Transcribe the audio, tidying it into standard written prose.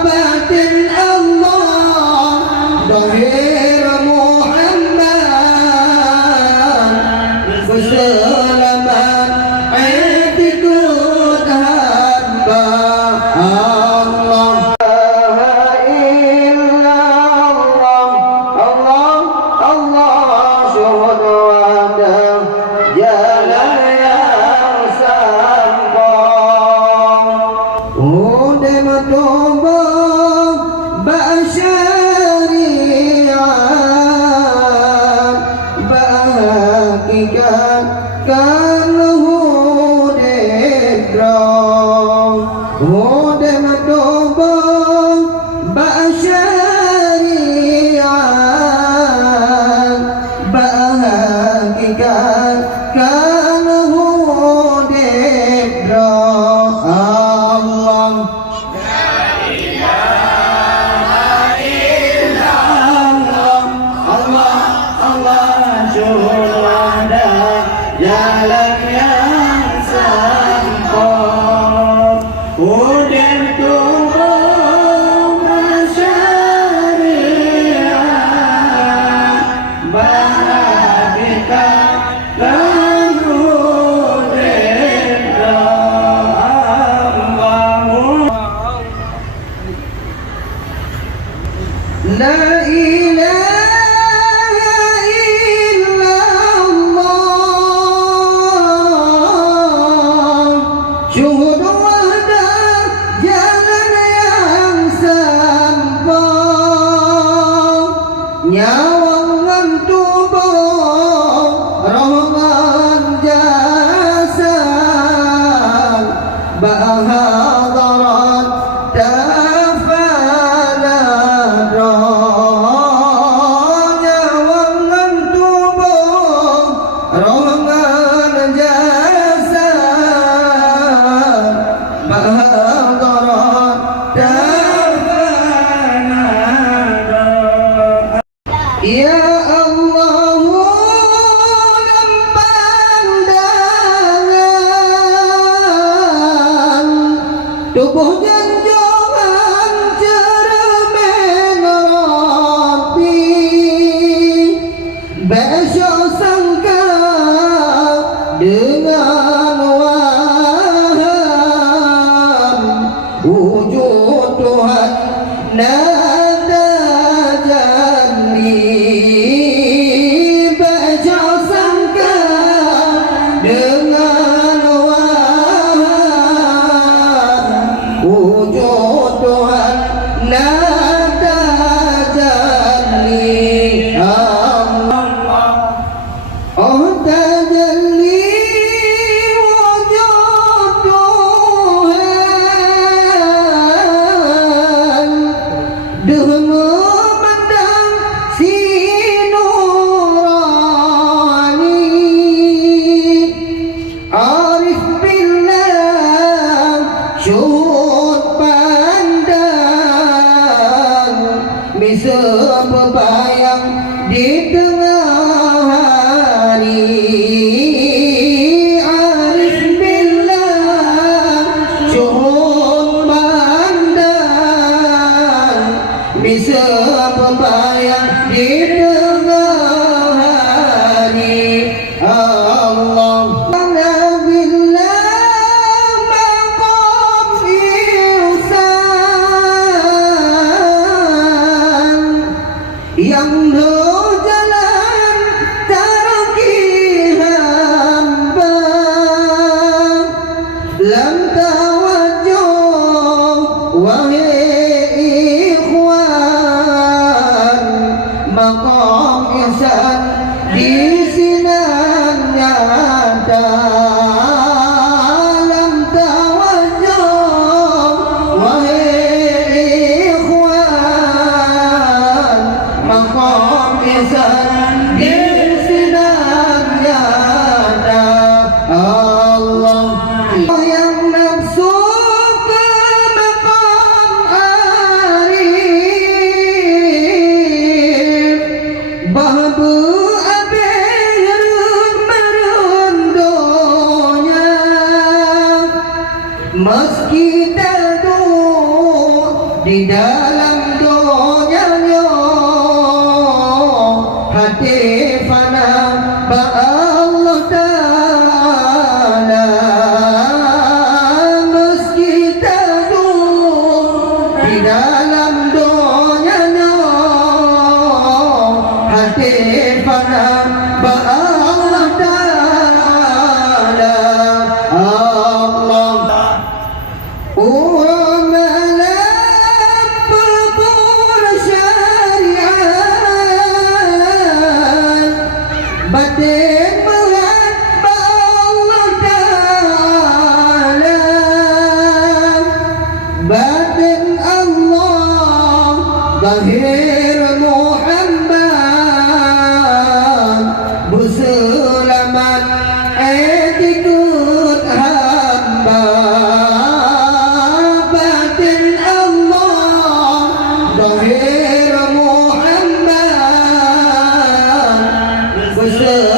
batin Allah zahir Muhammad berselamat ikut hamba Allah. La ilaha illallah, syuhud wahdah jalan yang sampah, nyawangan tubuh rohman jasad, bahadarat ya Allah dalam pandangan tubuh janjungan cermin Rabbi, besok sangka dengan waham wujud Tuhan nada janji. Bisa berbayang di tengah hari, arif billah syuhud pandang, bisa berbayang di tengah hari Allah. Yang jalan taraki hamba lam tawajjuh wahai ikhwan, maqam ihsan di sinan nyata, lam tawajjuh wahai ikhwan, maqam dalam dunianya hati fana ba Allah Ta'ala meski teduh di dalam dunianya hati fana ba Allah Ta'ala Allah batin berat Allah Ta'ala batin Allah zahir Muhammad berselamat ikut hamba batin Allah zahir Muhammad berselamat